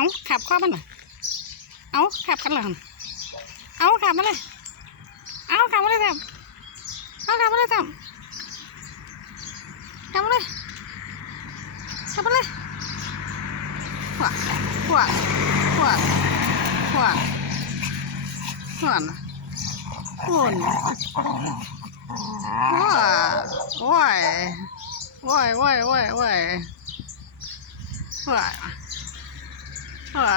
เอาขับข้ามันน่ะเอาขับกันเลยเอาขับมาเลย เอาขับมาเลยทมเอาขับมาเลยทมขับมาเลยขับมาเลยหัวหัวหัวหัวหัวน่ะหุ่นหัวโอ้ยโอ้ยโอ้ยโอ้ยโอ้ย หัว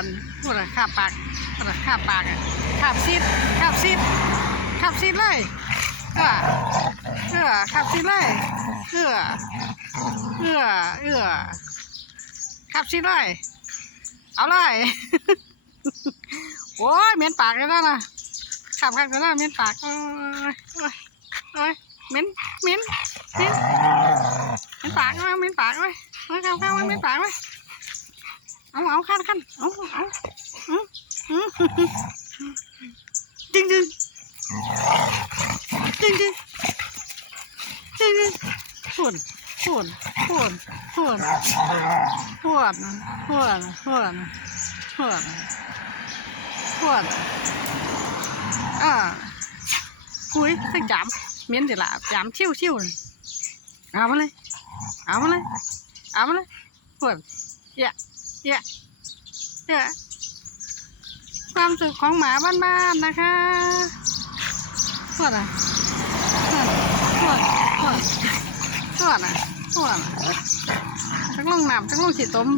หัวหัวข้าปากหัวข้าปากอะขับซิดขับซิดขับซิดเลยเออเออขับซิดเลยเออเออเออขับซิดเลยเอาเลยโอ้ยเหม็นปากเลยนะนะขับขับเลยนะเหม็นปากโอ้ยโอ้ยโอ้ยเหม็นเหม็นเหม็นเหม็นปากเลยเหม็นปากเลยโอ้ยขับขับเหม็นปากเลย เอาเอาขั้นขั้นเอาเอาอืมอืมจริงจริงจริงจริงจริงจริงฝุ่นฝุ่นฝุ่นฝุ่นฝุ่นฝุ่นฝุ่นฝุ่นฝุ่นอ่าคุยสักจามเมียนสิละจามชิวชิวเลยเอามาเลยเอามาเลยเอามาเลยฝุ่นเยอะ เยอะเยอะความสุขของหมาบ้านๆนะคะฝุ่นอะฝุ่นฝุ่นฝุ่นอะฝุ่นอะจังลงน้ำจังลงขีดต้ม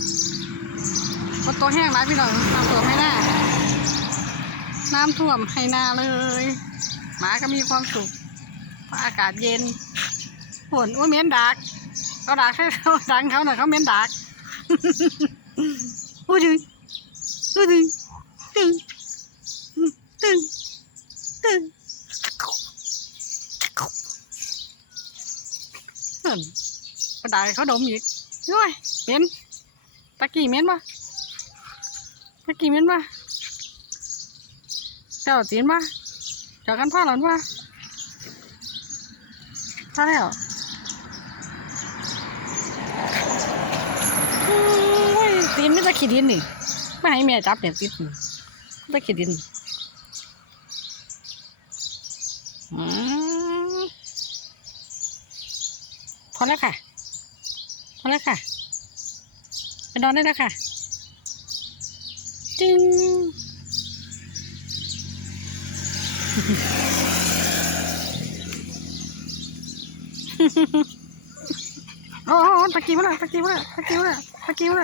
บนโต๊ะแห้งไรพี่น้องน้ำท่วมให้หน้าน้ำท่วมให้หน้าเลย หมาก็มีความสุขเพราะอากาศเย็นฝนอุ้ยเม็นดักเขาดักให้เขาดังเขาหน่อยเขาเม็นดัก อุ้ยดึงอุ้ยดึงดึงดึงดึงเอิ่นกระดาษเขาดมอีกด้วยเหม็นตะกี้เหม็นปะตะกี้เหม็นปะเจ้าจีนปะเจ้ากันพ่อหลอนปะพ่แล้วโอ้ยตีนไม่ตะขีดินนี่ไม่ให้แม่จับเนี่ยติดจะขีดินอืมพอแล้วค่ะ พอแล้วค่ะไปนอนได้แล้วค่ะจึงโอ้ตะกี้มาเลยตะกี้มาเลยตะกี้มาเลยตะกี้มาเล